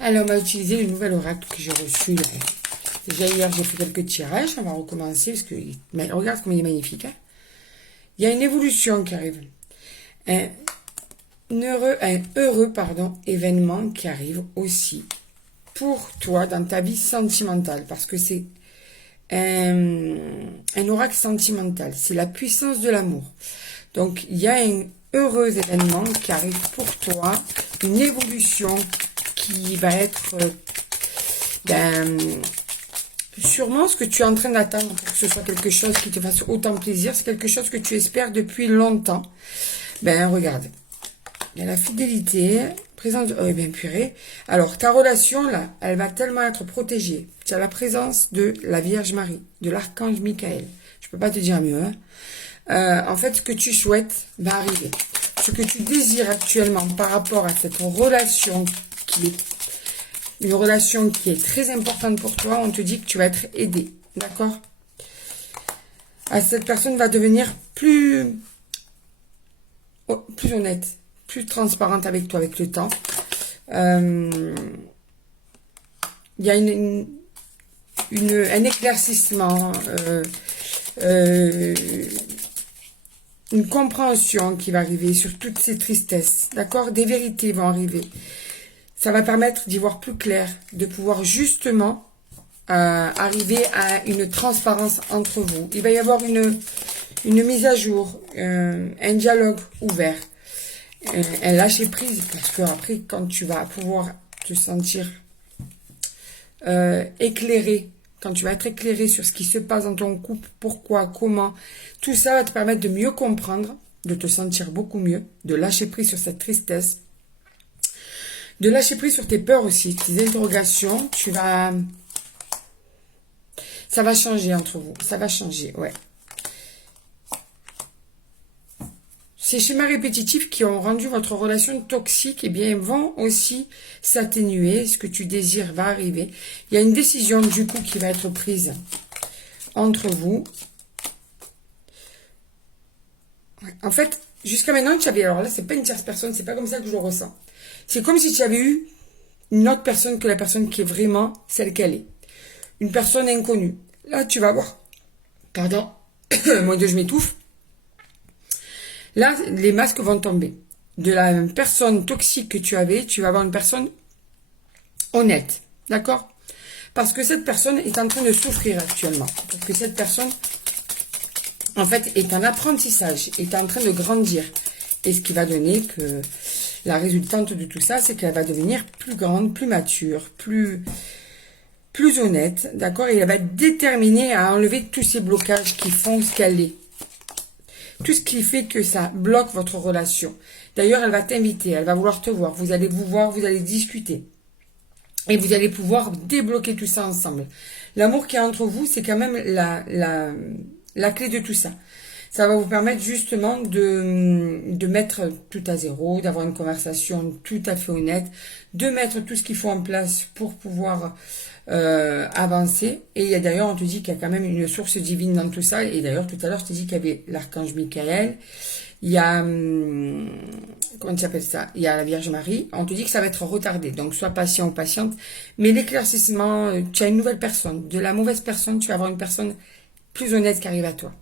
Alors, on va utiliser le nouvel oracle que j'ai reçu là. Déjà, hier, j'ai fait quelques tirages. On va recommencer parce que, mais regarde comme il est magnifique. Hein. Il y a une évolution qui arrive. Un heureux événement qui arrive aussi pour toi dans ta vie sentimentale. Parce que c'est un oracle sentimental. C'est la puissance de l'amour. Donc, il y a un heureux événement qui arrive pour toi. Une évolution qui va être sûrement ce que tu es en train d'attendre pour que ce soit quelque chose qui te fasse autant plaisir. C'est quelque chose que tu espères depuis longtemps. Regarde. Il y a la fidélité, présence de... Oh, bien purée. Alors, ta relation, là, elle va tellement être protégée. Tu as la présence de la Vierge Marie, de l'archange Michael. Je peux pas te dire mieux. En fait, ce que tu souhaites va arriver. Ce que tu désires actuellement par rapport à cette relation qui est une relation qui est très importante pour toi, on te dit que tu vas être aidé. D'accord? Cette personne va devenir plus honnête, plus transparente avec toi avec le temps. Il y a un éclaircissement, une compréhension qui va arriver sur toutes ces tristesses. D'accord? Des vérités vont arriver. Ça va permettre d'y voir plus clair, de pouvoir justement arriver à une transparence entre vous. Il va y avoir une mise à jour, un dialogue ouvert, un lâcher prise, parce que après, quand tu vas pouvoir te sentir éclairé, quand tu vas être éclairé sur ce qui se passe dans ton couple, pourquoi, comment, tout ça va te permettre de mieux comprendre, de te sentir beaucoup mieux, de lâcher prise sur cette tristesse, de lâcher prise sur tes peurs aussi, tes interrogations. Ça va changer entre vous. Ça va changer, ouais. Ces schémas répétitifs qui ont rendu votre relation toxique, eh bien, vont aussi s'atténuer. Ce que tu désires va arriver. Il y a une décision, du coup, qui va être prise entre vous. Ouais. En fait, jusqu'à maintenant, tu avais... Alors là, c'est pas une tierce personne, c'est pas comme ça que je le ressens. C'est comme si tu avais eu une autre personne que la personne qui est vraiment celle qu'elle est. Une personne inconnue. Là, tu vas voir. Pardon. Moi, je m'étouffe. Là, les masques vont tomber. De la personne toxique que tu avais, tu vas avoir une personne honnête. D'accord? Parce que cette personne est en train de souffrir actuellement. Parce que cette personne, en fait, est en apprentissage, est en train de grandir. Et ce qui va donner que la résultante de tout ça, c'est qu'elle va devenir plus grande, plus mature, plus honnête, d'accord? Et elle va être déterminée à enlever tous ces blocages qui font ce qu'elle est. Tout ce qui fait que ça bloque votre relation. D'ailleurs, elle va t'inviter, elle va vouloir te voir. Vous allez vous voir, vous allez discuter. Et vous allez pouvoir débloquer tout ça ensemble. L'amour qui est entre vous, c'est quand même la clé de tout ça. Ça va vous permettre justement de mettre tout à zéro, d'avoir une conversation tout à fait honnête, de mettre tout ce qu'il faut en place pour pouvoir avancer. Et d'ailleurs, on te dit qu'il y a quand même une source divine dans tout ça. Et d'ailleurs, tout à l'heure, je t'ai dit qu'il y avait l'archange Michael. Il y a, comment tu appelles ça? Il y a la Vierge Marie. On te dit que ça va être retardé. Donc, sois patient ou patiente. Mais l'éclaircissement, tu as une nouvelle personne. De la mauvaise personne, tu vas avoir une personne plus honnête qui arrive à toi.